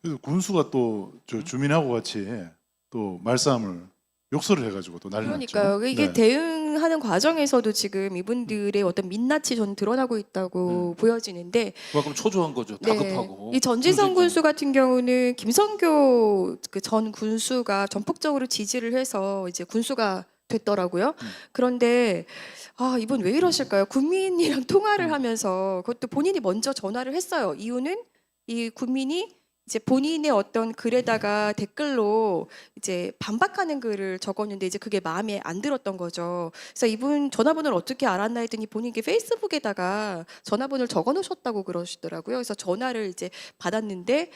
그래서 군수가 또 저 주민하고 같이 또 말싸움을 욕설을 해가지고 또 난리 그러니까요. 났죠. 이게 네. 대응하는 과정에서도 지금 이분들의 어떤 민낯이 전 드러나고 있다고 보여지는데 그만큼 초조한 거죠. 네. 다급하고. 이 전지성 군수 군수 같은 경우는 김성교 그 전 군수가 전폭적으로 지지를 해서 이제 군수가 됐더라고요. 음. 그런데 아 이분 왜 이러실까요? 국민이랑 통화를 음. 하면서 그것도 본인이 먼저 전화를 했어요. 이유는 이 국민이 이제 본인의 어떤 글에다가 댓글로 이제 반박하는 글을 적었는데 이제 그게 마음에 안 들었던 거죠. 그래서 이분 전화번호를 어떻게 알았나 했더니 본인이 페이스북에다가 전화번호를 적어 놓으셨다고 그러시더라고요. 그래서 전화를 이제 받았는데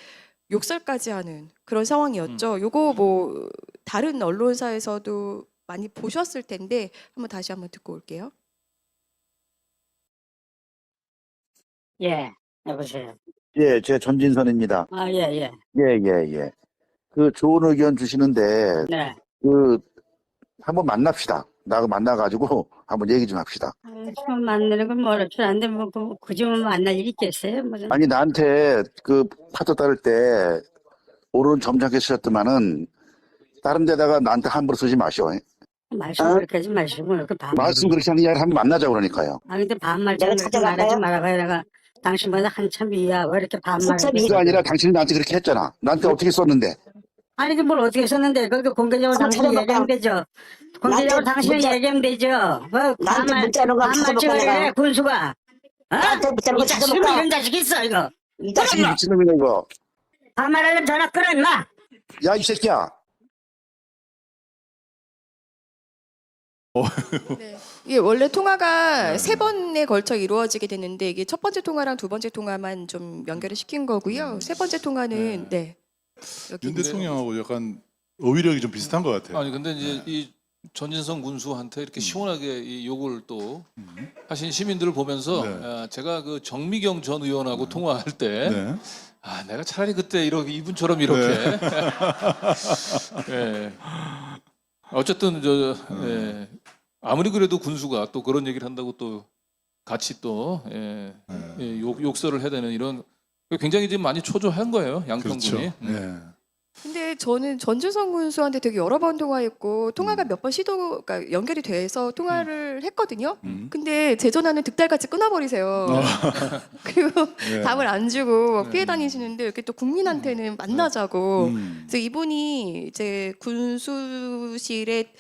욕설까지 하는 그런 상황이었죠. 요거 뭐 다른 언론사에서도 많이 보셨을 텐데 한번 다시 한번 듣고 올게요. 예, 여보세요. 예, 제 전진선입니다. 아, 예, 예. 예, 예, 예. 그 좋은 의견 주시는데, 네. 그, 한번 만납시다. 나하고 만나가지고 한번 얘기 좀 합시다. 아, 처음 만나는 건 뭐라 줄 아는데 뭐, 그, 굳이 뭐 만날 일이 있겠어요? 뭐, 좀. 아니, 나한테 그 파도 따를 때, 오른 점잖게 쓰셨더만은, 다른 데다가 나한테 함부로 쓰지 마시오. 말씀 아? 그렇게 하지 마시고, 그 반말. 말씀 그렇게 하는 게 아니라 한번 만나자 그러니까요. 아, 근데 반말 내가 좀 그렇게 말하지 찾아갈까요? 말아봐요. 내가 당신보다 한참 위야. 왜 이렇게 반말. 그게 아니라 당신이 나한테 그렇게 했잖아. 나한테 어떻게 썼는데. 아니, 뭘 어떻게 썼는데, 그거 공개적으로 당신이 찾아볼까요? 얘기하면 되죠. 공개적으로 나한테 당신이 문자- 얘기하면 되죠. 뭐, 나한테 반말, 문자 오는 거 반말 찾아볼까, 찍어야 내가? 돼, 군수가. 어? 나한테 문자 오는 거 이 자식, 찾아볼까? 이런 자식 있어, 이거. 이 자식이 자식 미친놈이네, 이거. 반말하려면 전화 끊어, 임마! 야, 이 새끼야. 네. 이게 원래 통화가 네. 세 번에 걸쳐 이루어지게 되는데 이게 첫 번째 통화랑 두 번째 통화만 좀 연결을 시킨 거고요. 세 번째 통화는 네. 여기 윤 대통령하고 약간 어휘력이 좀 비슷한 것 같아요. 아니 근데 이제 네. 이 전진성 군수한테 이렇게 시원하게 이 욕을 또 음. 하신 시민들을 보면서 네. 아, 제가 그 정미경 전 의원하고 통화할 때 네. 아, 내가 차라리 그때 이렇게 이분처럼 이렇게. 예. 어쨌든 저 예. 아무리 그래도 군수가 또 그런 얘기를 한다고 또 같이 또 예. 네. 예, 욕, 욕설을 해대는 이런 굉장히 지금 많이 초조한 거예요 양평군이. 그렇죠. 음. 네. 근데 저는 전주성 군수한테 되게 여러 번 통화했고 통화가 음. 몇번 시도 그러니까 연결이 돼서 통화를 했거든요. 음. 근데 제 전화는 득달같이 끊어버리세요. 그리고 네. 답을 안 주고 네. 피해 다니시는데 이렇게 또 국민한테는 만나자고. 음. 그래서 이분이 이제 군수실에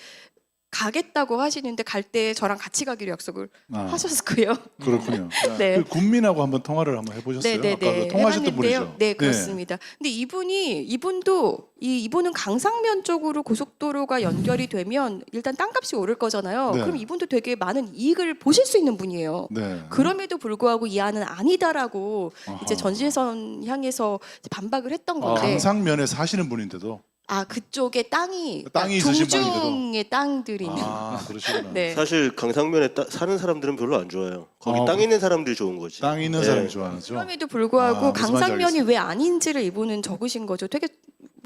가겠다고 하시는데 갈 때 저랑 같이 가기로 약속을 아, 하셨고요. 그렇군요. 네. 그 군민하고 한번 통화를 한번 해보셨어요? 네, 네, 아까 그 네. 통화하셨던 해봤는데요. 분이죠. 네, 그렇습니다. 근데 이분이 이분도 이 이분은 강상면 쪽으로 고속도로가 연결이 되면 일단 땅값이 오를 거잖아요. 네. 그럼 이분도 되게 많은 이익을 보실 수 있는 분이에요. 네. 그럼에도 불구하고 이 안은 아니다라고 아하. 이제 전진선 향해서 이제 반박을 했던 아, 건데 강상면에 사시는 분인데도 아 그쪽에 땅이 땅이 있으신 동중의 땅들이 있는 아 그러시구나. 네. 사실 강상면에 따- 사는 사람들은 별로 안 좋아요. 거기 아, 땅 있는 사람들이 좋은 거지. 땅 있는 예. 사람이 좋아하죠. 그럼에도 불구하고 아, 무슨 말인지 강상면이. 왜 아닌지를 이분은 적으신 거죠. 되게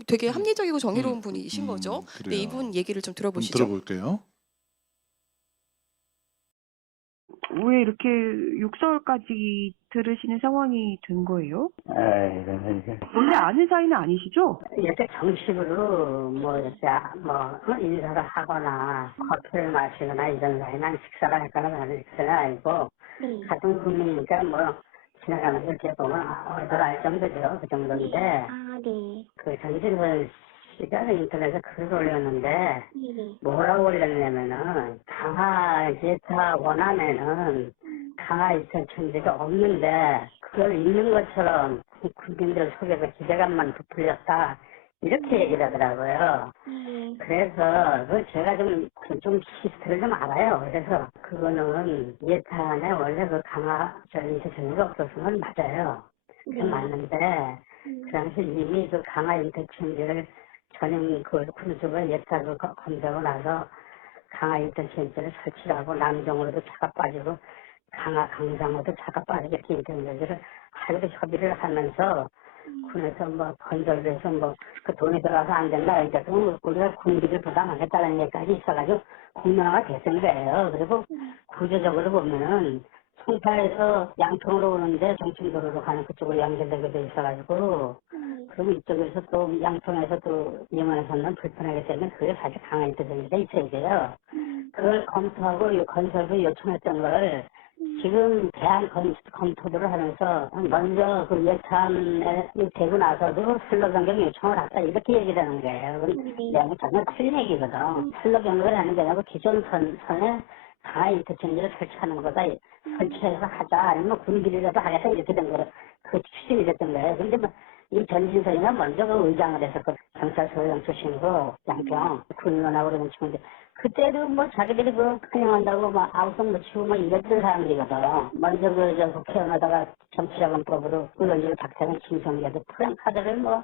되게 합리적이고 정의로운 분이신 음, 거죠. 그래요. 네, 이분 얘기를 좀 한번 들어보시죠. 들어볼게요. 왜 이렇게 육설까지 들으시는 상황이 된 거예요? 원래 아는 사이는 아니시죠? 이렇게 정식으로 뭐 이렇게 뭐 인사를 하거나 커피를 마시거나 이런 사이는 식사를 할거나 나는 식사는 아니고 같은 국민이니까 뭐 지나가면서 이렇게 보면 얼굴 알 정도죠 그 정도인데 아, 네. 그 전진선 씨가 인터넷에 글을 올렸는데. 뭐라고 올렸냐면은 강화 예타 원안에는 강화 이천 천지가 없는데 그걸 있는 것처럼 국민들 속에서 기대감만 부풀렸다 이렇게 얘기를 하더라고요. 네. 그래서 그 제가 좀, 좀 히스토리를 좀 알아요. 그래서 그거는 예탄에 원래 그 강화 인터천지가 없었던 건 맞아요. 그 네. 맞는데 그 당시 이미 그 강화 인터천지를 전용 그 예타를 거- 검사하고 나서 강화 인터천지를 설치하고 남정으로도 차가 빠지고 강화 강상으로도 차가 빠지게 이렇게 인터천지를 하기로 협의를 하면서 군에서 뭐 건설돼서 뭐 그 돈이 들어가서 안 된다 그러니까 그 우리가 군비를 부담하겠다는 얘기까지 있어가지고 공론화가 됐던 거예요. 그리고 구조적으로 보면은 송파에서 양평으로 오는데 정춘도로로 가는 그쪽으로 연결되게 돼 있어가지고 그리고 이쪽에서 또 양평에서 또 영화에서는 불편하기 때문에 그게 사실 강한 뜻입니다. 있어야 돼요. 그걸 검토하고 요 건설부 요청했던 걸 지금 대한 검, 검토를 하면서 먼저 그 예산에 되고 나서도 슬로 변경 요청을 했다 이렇게 얘기를 하는 거예요. 그건 내용이 전혀 틀린 얘기거든. 슬로 변경을 하는 게 아니고 기존 선, 선에 강한 인터체인지를 설치하는 거다. 설치해서 하자 아니면 군길이라도 하겠다 이렇게 된 거로 그 추진이 됐던 거예요. 근데 뭐 이 전진선이가 먼저 그 의장을 해서 그 경찰서 영수신고 양평 군의원하고 그러는 친구인데 그때도 뭐 자기들이 그 환영한다고 막 아우성 묻히고 뭐 이랬던 사람들이거든. 먼저 그 저 국회의원하다가 정치자금법으로 의원들 박태근 김성기한테 프랭카드를 뭐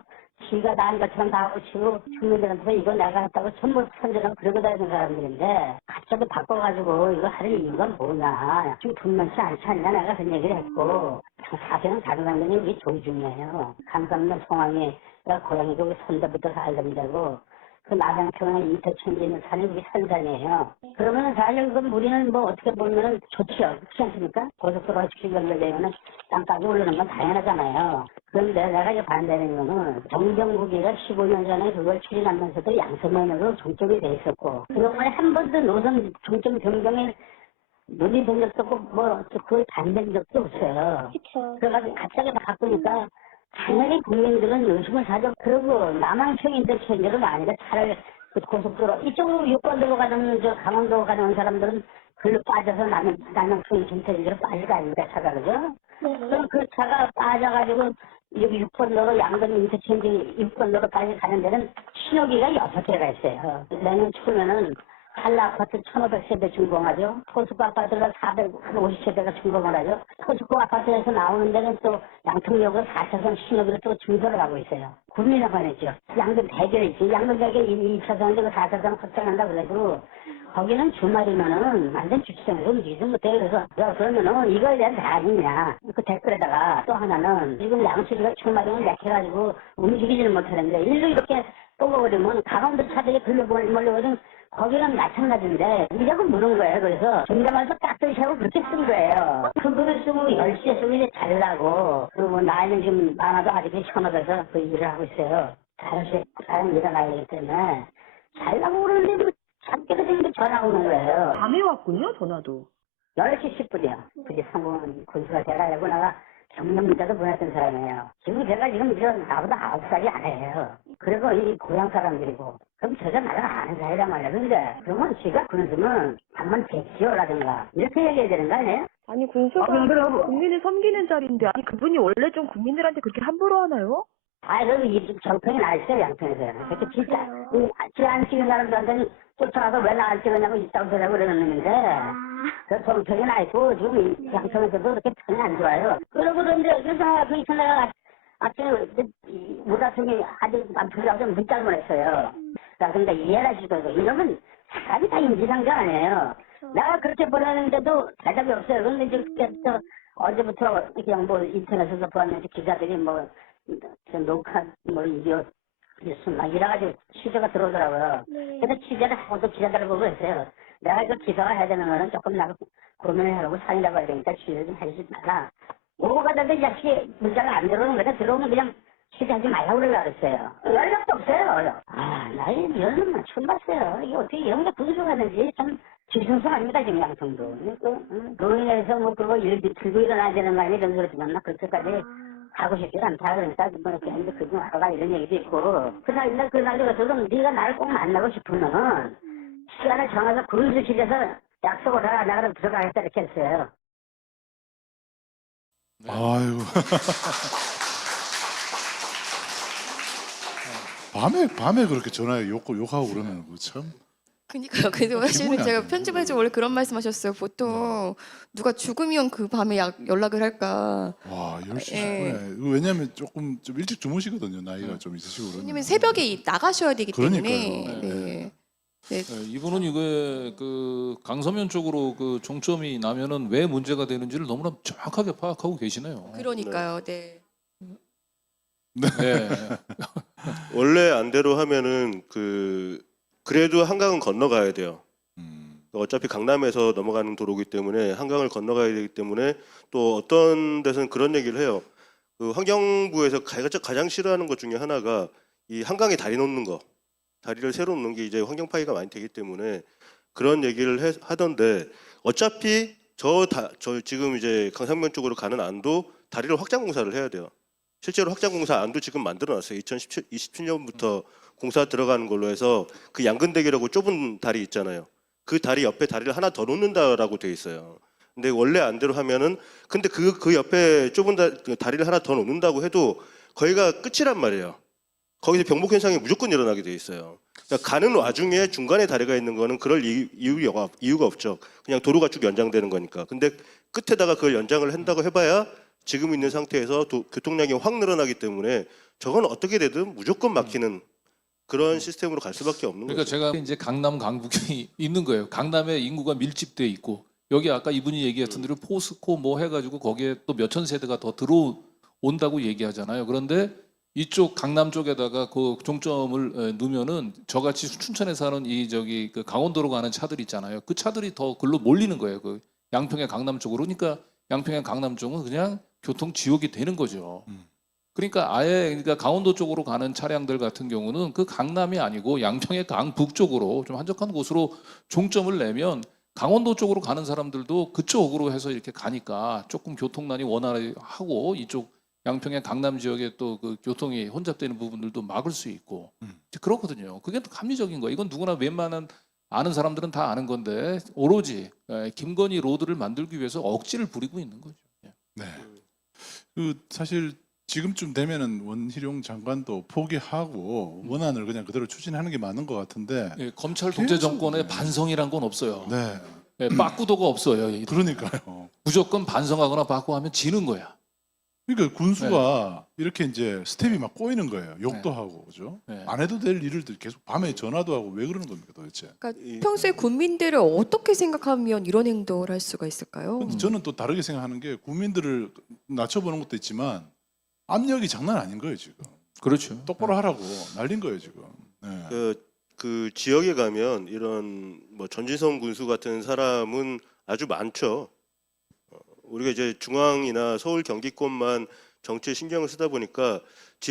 지가 나한 것처럼 다 하고 치고 국민들한테 이거 내가 했다고 전부 선전하고 그러고 다니는 사람들인데 갑자기 바꿔가지고 이거 할 이유가 뭐냐. 지금 분명치 않지 않냐 내가 그런 얘기를 했고 사실은 가능한게 우리 조중이에요. 강산도 송황이가 고향이고 우리 손자부터 살던 데고 그 남양평에 인터체인지 있는 산이 우리 산산이에요. 그러면 사실 그 우리는 뭐 어떻게 보면은 좋지요. 그렇지 않습니까? 고속도로가 직접 연결되면은 땅까지 오르는 건 당연하잖아요. 그런데 내가 이제 반대하는 거는 정정국이가 15년 전에 그걸 추진하면서도 양서면으로 종점이 돼 있었고 그동안에 한 번도 노선 종점 변경에 논의된 적도 없고 뭐 그걸 반대한 적도 없어요. 그쵸. 그래가지고 갑자기 막 바꾸니까 당연히 국민들은 의심을 사죠. 그리고 남한평 인터체인지로 아니라 차를 그 고속도로 이쪽으로 육관도로 가는 저 강원도 가는 사람들은 글로 빠져서 남양 남양평 인터체인지로 빠질 거 아닙니까 차가 그죠? 네. 그럼 그 차가 빠져가지고 여기 6번도로 양동 인터체인지 6번도로까지 가는 데는 신호기가 6개가 있어요. 내년 초면은 한라 아파트 1,500세대 준공하죠. 토스코 아파트가 450세대가 준공을 하죠. 토스코 아파트에서 나오는 데는 또 양통역을 4차선 신호기로 또 준설을 하고 있어요. 국민의관이죠. 양동 대결 있지. 양동 대결 2차선인데 그 4차선 확장한다 그래도 거기는 주말이면은 완전 주차장에서 움직이지 못해요. 그래서 야, 그러면은 이거에 대한 대안이냐. 그 댓글에다가 또 하나는 지금 양수리가 주말이면 약해가지고 움직이지는 못하는데 일로 이렇게 뽑아버리면 강원도 차들이 글로 몰려오면 거기랑 마찬가지인데 이라고 물은 거예요. 그래서 정답해서 깍듯이하고 그렇게 쓴 거예요. 그거를 쓰고 열시에 쓰고 이제 잘 나고 그리고 뭐 나이는 지금 많아도 아직도 현업에서 그 일을 하고 있어요. 다른 시 다른 일을 나야 되기 때문에 잘 나고 그러는데 뭐 잠깨도 지금 전화 오는 거예요. 밤에 왔군요, 전화도. 10시 10분이요. 그게 상공은 군수가 돼가지고 내가 경력 문자도 보냈던 사람이에요. 지금 제가 지금 저 나보다 9살이 아래예요. 그리고 이 고향 사람들이고. 그럼 저가 나랑 아는 사이란 말이야. 근데 그러면 지가 군수면 한번 대치요라든가 이렇게 얘기해야 되는 거 아니에요? 아니, 군수가 아, 그럼 국민을 섬기는 자리인데, 아니, 그분이 원래 좀 국민들한테 그렇게 함부로 하나요? 아, 그래도 이 정평이 나 있어요, 양평에서. 그렇게 진짜, 쟤안 찍은 사람들한테는 쫓아가서 왜 나 안 찍었냐고 있다고 소리하고 그러는데. 그 정평이 나 있고, 지금 이 양평에서도 그렇게 평이 안 좋아요. 그러고 그런데, 그래서 그 이튿날 아침에 무다통이 아직 안 풀려서 문자를 보냈어요. 나 근데 이해를 해주더라고. 이러면 사람이 다 인지상정 아니에요. 내가 그렇게 보내는데도 대답이 없어요. 그런데 이제 그때 또 어제부터 그냥 뭐 인터넷에서 보았는지 기자들이 뭐, 저 녹화, 뭐, 이디오, 뉴스 막 이래가지고 취재가 들어오더라고요. 네. 그래서 취재를 하고 또 기자들을 보고 했어요. 내가 이거 기사가 해야 되는 거는 조금 나가 고민을 하고 사인하고 해야 되니까 취재 좀 해주지 말라. 오고 가다가 이 자식이 문자가 안 들어오는 거다. 들어오면 그냥 취재하지 말라고 그러려 그랬어요. 연락도 없어요. 아, 나이 연락만 처음 봤어요. 이게 어떻게 이런 게 되지? 참 지승성 아닙니다, 지금 양성도. 그, 응, 노인에서 뭐 그거 일 들고 일어나야 되는 거 아니야? 이런 소리 듣면 나 그렇게까지 가고 싶지가 않다. 그러니까 뭐 이렇게 했는데 그중 알아가 이런 얘기도 있고. 그날날 그날 그래서 네가 나를 꼭 만나고 싶으면 시간을 정해서 군수실에서 약속을 해라. 내가 그럼 들어가겠다 이렇게 했어요. 아이고. 밤에 밤에 그렇게 전화해 욕 욕하고 그러면 그 참. 그니까요. 그래서 사실은 기분이 안 제가. 편집할 때 원래 그런 말씀하셨어요. 보통 누가 죽으면 그 밤에 약, 연락을 할까. 와 10시 예. 10분에 왜냐면 조금 좀 일찍 주무시거든요 나이가 좀 있으시고 그러면 왜냐면 새벽에 이- 나가셔야 되기 때문에. 그러니까요. 네. 네. 예, 이분은 이게 그 강서면 쪽으로 그 종점이 나면은 왜 문제가 되는지를 너무나 정확하게 파악하고 계시네요. 그러니까요. 네. 네. 원래 안대로 그래도 한강은 건너가야 돼요. 음. 어차피 강남에서 넘어가는 도로기 때문에 한강을 건너가야 되기 때문에 또 어떤 데서는 그런 얘기를 해요. 그 환경부에서 가장 가장 싫어하는 것 중에 하나가 이 한강에 다리 놓는 거, 다리를 새로 놓는 게 이제 환경 파괴가 많이 되기 때문에 그런 얘기를 해- 하던데 어차피 저, 다, 저 지금 이제 강상면 쪽으로 가는 안도 다리를 확장 공사를 해야 돼요. 실제로 확장 공사 안도 지금 만들어놨어요. 2027년부터 공사 들어가는 걸로 해서 그 양근대교라고 좁은 다리 있잖아요. 그 다리 옆에 다리를 하나 더 놓는다라고 돼 있어요. 근데 원래 안대로 하면은 근데 그그 옆에 좁은 다, 그 다리를 하나 더 놓는다고 해도 거기가 끝이란 말이에요. 거기서 병목 현상이 무조건 일어나게 돼 있어요. 그러니까 가는 와중에 중간에 다리가 있는 거는 그럴 이유, 이유가, 이유가 없죠. 그냥 도로가 쭉 연장되는 거니까. 근데 끝에다가 그걸 연장을 한다고 해봐야 지금 있는 상태에서 도- 교통량이 확 늘어나기 때문에 저건 어떻게 되든 무조건 막히는 그런 시스템으로 갈 수밖에 없는 그러니까 거죠. 제가 이제 강남 강북이 있는 거예요. 강남에 인구가 밀집돼 있고 여기 아까 이분이 얘기했던 대로 포스코 뭐 해가지고 거기에 또 몇 천 세대가 더 들어온다고 얘기하잖아요. 그런데 이쪽 강남 쪽에다가 그 종점을 에, 놓으면은 저같이 춘천에 사는 이 저기 그 강원도로 가는 차들 있잖아요. 그 차들이 더 글로 몰리는 거예요. 그 양평의 강남 쪽으로. 그러니까 양평의 강남 쪽은 그냥 교통 지옥이 되는 거죠. 음. 그러니까 아예 그러니까 강원도 쪽으로 가는 차량들 같은 경우는 그 강남이 아니고 양평의 강 북 쪽으로 좀 한적한 곳으로 종점을 내면 강원도 쪽으로 가는 사람들도 그쪽으로 해서 이렇게 가니까 조금 교통난이 원활하고 이쪽 양평의 강남 지역에 또 그 교통이 혼잡되는 부분들도 막을 수 있고 음. 그렇거든요. 그게 또 합리적인 거예요. 이건 누구나 웬만한 아는 사람들은 다 아는 건데 오로지 에, 김건희 로드를 만들기 위해서 억지를 부리고 있는 거죠. 예. 네. 그 사실 지금쯤 되면은 원희룡 장관도 포기하고 원안을 그냥 그대로 추진하는 게 맞는 것 같은데. 예, 검찰 독재 정권에 반성이란 건 없어요. 네. 예, 빠꾸도가 없어요. 그러니까요. 무조건 반성하거나 바꾸하면 지는 거야. 그러니까 군수가 이렇게 이제 스텝이 막 꼬이는 거예요. 욕도 네. 하고 그죠? 네. 안 해도 될 일을 계속 밤에 전화도 하고 왜 그러는 겁니까 도대체? 이- 평소에 국민들을 어떻게 생각하면 이런 행동을 할 수가 있을까요? 근데 저는 또 다르게 생각하는 게 국민들을 낮춰보는 것도 있지만 압력이 장난 아닌 거예요 지금. 그렇죠. 똑바로 하라고 날린 거예요 지금. 네. 그, 그 지역에 가면 이런 뭐 전진성 군수 같은 사람은 아주 많죠. 어, 우리가 이제 중앙이나 서울 경기권만 정치에 신경을 쓰다 보니까